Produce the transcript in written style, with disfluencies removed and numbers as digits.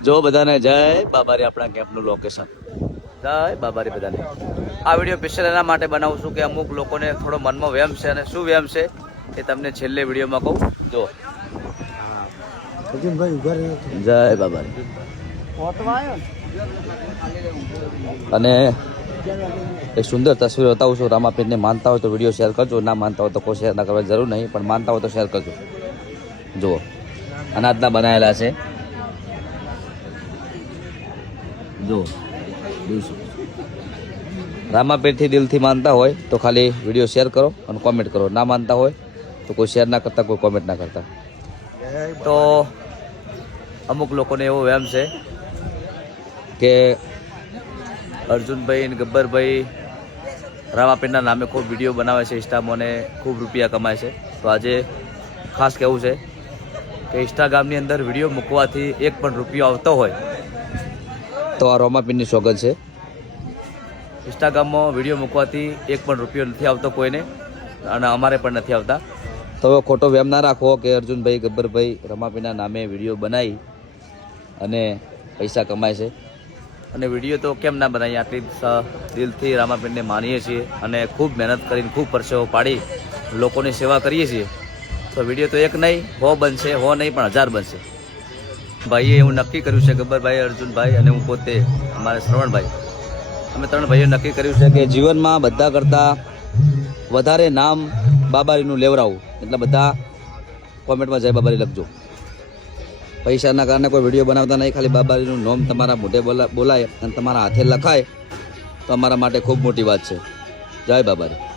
જો બધાને જય બાબારી આપણા કેમ્પનું લોકેશન જય બાબારી બધાને આ વિડીયો સ્પેશિયલ એના માટે બનાવું છું કે અમુક લોકોને થોડો મનમાં વહેમ છે અને શું વહેમ છે એ તમને છેલ્લે વિડીયોમાં કહું જો જય બાબારી અને એક સુંદર તસવીર બતાવું છું રામાપીરને માનતા હોય તો વિડીયો શેર કરજો ના માનતા હોય તો કોઈ શેર ના કરવા જરૂર નહીં પણ માનતા હોય તો શેર કરજો જુઓ અનાજના બનાવેલા છે જો રામાપીરથી દિલથી માનતા હોય તો ખાલી વિડીયો શેર કરો અને કોમેન્ટ કરો ના માનતા હોય તો કોઈ શેર ના કરતા કોઈ કોમેન્ટ ના કરતા તો અમુક લોકોને એવો વહેમ છે કે અર્જુનભાઈ અને ગબ્બરભાઈ રામાપીરના નામે ખૂબ વિડીયો બનાવે છે ઇન્સ્ટામાં અને ખૂબ રૂપિયા કમાય છે તો આજે ખાસ કહેવું છે કે ઇન્સ્ટાગ્રામની અંદર વિડીયો મૂકવાથી એક પણ રૂપિયો આવતો હોય તો આ રામાપીરની સોગંદ છે ઇન્સ્ટાગ્રામમાં વિડીયો મૂકવાથી એક પણ રૂપિયો નથી આવતો કોઈને અને અમારે પણ નથી આવતા તો ખોટો વહેમ ના રાખો કે અર્જુનભાઈ ગબ્બરભાઈ રામાપીરના નામે વિડીયો બનાવી અને પૈસા કમાય છે અને વિડીયો તો કેમ ના બનાવીએ આટલી દિલથી રામાપીરને માનીએ છીએ અને ખૂબ મહેનત કરીને ખૂબ પરસેવો પાડી લોકોની સેવા કરીએ છીએ તો વિડીયો તો એક નહીં 100 બનશે 100 નહીં પણ 1000 બનશે ભાઈએ એવું નક્કી કર્યું છે ગબ્બરભાઈ અર્જુનભાઈ અને હું પોતે અમારે શ્રવણભાઈ અમે 3 ભાઈઓ નક્કી કર્યું છે કે જીવનમાં બધા કરતાં વધારે નામ બાબારીનું લેવડાવું એટલે બધા કોમેન્ટમાં જય બાબારી લખજો પૈસાના કારણે કોઈ વિડીયો બનાવતા નહીં ખાલી બાબારીનું નામ તમારા મોઢે બોલાય અને તમારા હાથે લખાય તો અમારા માટે ખૂબ મોટી વાત છે જય બાબારી